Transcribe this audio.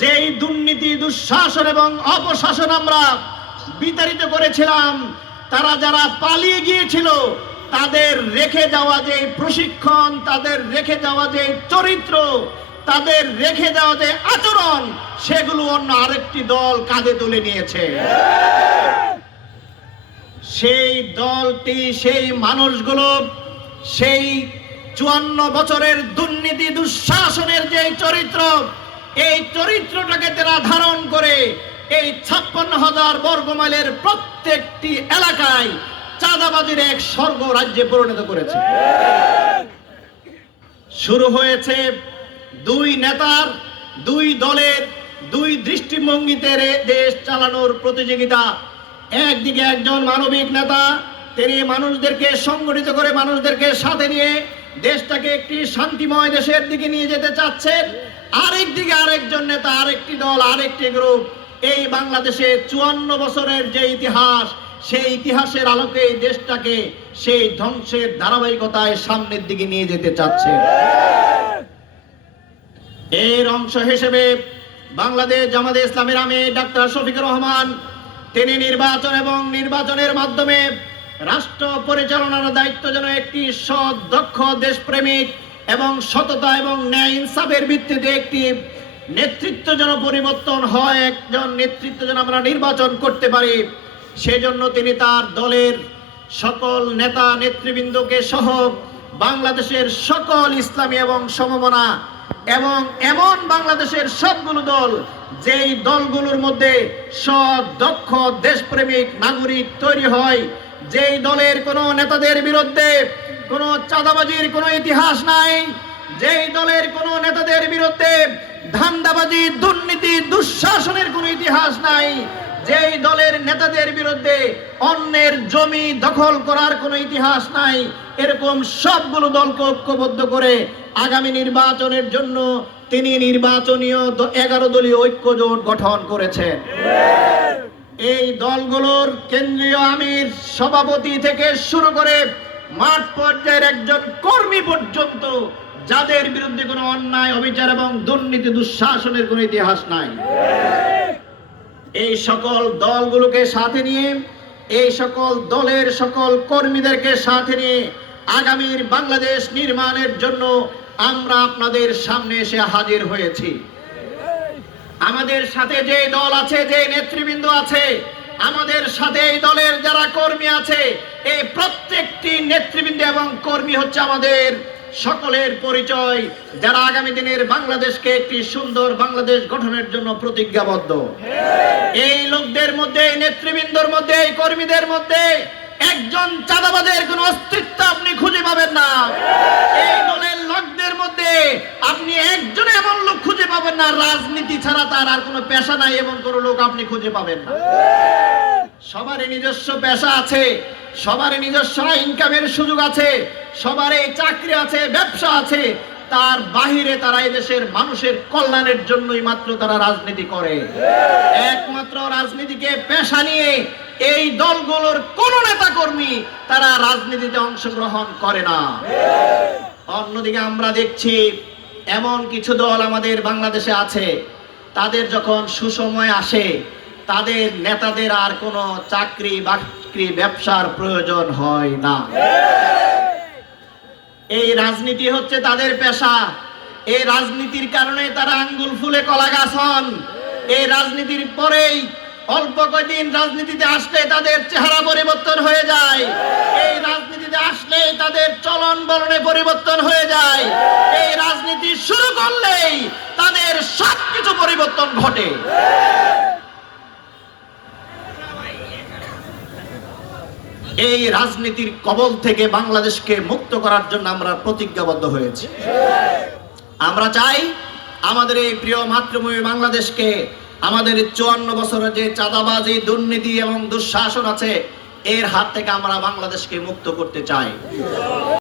যেই দুর্নীতি, দুঃশাসন এবং অপশাসন আমরা বিতাড়িত করেছিলাম, তারা যারা পালিয়ে গিয়েছিল তাদের রেখে যাওয়া যে প্রশিক্ষণ, তাদের রেখে যাওয়া যে চরিত্র, তাদের রেখে যাওয়া যে আচরণ, সেগুলো অন্য আরেকটি দল কাঁধে তুলে নিয়েছে। সেই দলটি, সেই মানুষগুলো সেই 54 বছরের দুর্নীতি দুঃশাসনের যে চরিত্র, এই চরিত্রটাকে তারা ধারণ করে এই 56,000 বর্গমাইলের প্রত্যেকটি এলাকায় চাঁদাবাজির এক স্বর্গ রাজ্যে পরিণত করেছে। শুরু হয়েছে দুই নেতার, দুই দলের, দুই দৃষ্টিভঙ্গিতে দেশ চালানোর প্রতিযোগিতা। একদিকে একজন মানবিক নেতা, তিনি মানুষদেরকে সংগঠিত করে, মানুষদেরকে সাথে নিয়ে দেশটাকে একটি শান্তিময় দেশের দিকে নিয়ে যেতে চাচ্ছেন। আরেকদিকে আরেকজন নেতা, আরেকটি দল, আরেকটি গ্রুপ এই বাংলাদেশে 54 বছরের যে ইতিহাস, সেই ইতিহাসের আলোকে এই দেশটাকে সেই ধ্বংসের ধারাবাহিকতায় সামনের দিকে নিয়ে যেতে চাচ্ছে। এর অংশ হিসেবে বাংলাদেশ জামাতে ইসলামীর আমির ডাক্তার শফিকুর রহমান, তিনি নির্বাচন এবং নির্বাচনের মাধ্যমে রাষ্ট্র পরিচালনার দায়িত্ব যেন একটি সৎ, দক্ষ, দেশপ্রেমিক এবং সততা এবং ন্যায় ইনসাফের ভিত্তিতে একটি নেতৃত্ব যেন পরিবর্তন হয়, একজন নেতৃত্ব যেন আমরা নির্বাচন করতে পারি, সেজন্য তিনি তার দলের সকল নেতা নেতৃবৃন্দকে সহ বাংলাদেশের সকল ইসলামী এবং সমমনা এবং এমন বাংলাদেশের সবগুলো দল, যেই দলগুলোর মধ্যে সৎ, দক্ষ, দেশপ্রেমিক নাগরিক তৈরি হয়, যেই দলের কোনো নেতাদের বিরুদ্ধে কোনো চাঁদাবাজির কোনো ইতিহাস নাই, যেই দলের কোনো নেতাদের বিরুদ্ধে ধান্দাবাজি, দুর্নীতি, দুঃশাসনের কোনো ইতিহাস নাই, যেই দলের নেতাদের বিরুদ্ধে অন্যের জমি দখল করার কোনো ইতিহাস নাই, এরকম সবগুলো দলকে ঐক্যবদ্ধ করে আগামী নির্বাচনের জন্য তিনি নির্বাচনীয় 11 দলীয় ঐক্য জোট গঠন করেছেন। এই দলগুলোর কেন্দ্রীয় আমির, সভাপতি থেকে শুরু করে মাঠ পর্যায়ের একজন কর্মী পর্যন্ত, যাদের বিরুদ্ধে কোনো অন্যায়, অবিচার এবং দুর্নীতি, দুঃশাসনের কোনো ইতিহাস নাই, এই সকল দলগুলোকে সাথে নিয়ে, এই সকল দলের সকল কর্মীদেরকে সাথে নিয়ে আগামীর বাংলাদেশ নির্মাণের জন্য আমরা আপনাদের সামনে এসে হাজির হয়েছি। আমাদের সাথে যে দল আছে, যে নেতৃবৃন্দ আছে, আমাদের সাথে এই দলের যারা কর্মী আছে, এই প্রত্যেকটি নেতৃবৃন্দ এবং কর্মী হচ্ছে আমাদের সকলের পরিচয়, যারা আগামী দিনের বাংলাদেশকে একটি সুন্দর বাংলাদেশ গঠনের জন্য প্রতিজ্ঞাবদ্ধ। এই লোকদের মধ্যে, এই নেতৃবৃন্দর মধ্যে, এই কর্মীদের মধ্যে একজন চাঁদাবাজের কোনো অস্তিত্ব আপনি খুঁজে পাবেন না। এই দলের লোকদের মধ্যে আপনি একজন এমন লোক খুঁজে পাবেন না, রাজনীতি ছাড়া তার আর কোনো পেশা নাই, এমন কোনো লোক আপনি খুঁজে পাবেন না। সবারই নিজস্ব পেশা আছে, সবারই নিজস্ব ইনকামের সুযোগ আছে, সবারই চাকরি আছে, ব্যবসা আছে, তার বাহিরে তারা এই দেশের মানুষের কল্যাণের জন্যই মাত্র তারা রাজনীতি করে। একমাত্র রাজনীতিকে পেশা নিয়ে এই দলগুলোর কোন নেতা কর্মী তারা রাজনীতিতে অংশগ্রহণ করে না। অন্যদিকে আমরা দেখছি এমন কিছু দল আমাদের বাংলাদেশে আছে, তাদের যখন সুসময় আসে, তাদের নেতাদের আর কোনো চাকরি বাকরি ব্যবসার প্রয়োজন হয় না। এই রাজনীতি হচ্ছে তাদের পেশা। এই রাজনীতির কারণে তারা আঙ্গুল ফুলে কলা গাছ হন। এই রাজনীতির পরেই অল্প কয়েকদিন রাজনীতিতে আসলে তাদের চেহারা পরিবর্তন হয়ে যায়। এই রাজনীতিতে আসলে তাদের চলন বলনে পরিবর্তন হয়ে যায়। এই রাজনীতি শুরু করলেই তাদের সবকিছু পরিবর্তন ঘটে। এই রাজনীতির কবল থেকে বাংলাদেশকে মুক্ত করার জন্য আমরা প্রতিজ্ঞাবদ্ধ হয়েছি। আমরা চাই আমাদের এই প্রিয় মাতৃভূমি বাংলাদেশকে, আমাদের 54 বছরের যে চাঁদাবাজি, দুর্নীতি এবং দুঃশাসন আছে, এর হাত থেকে আমরা বাংলাদেশকে মুক্ত করতে চাই।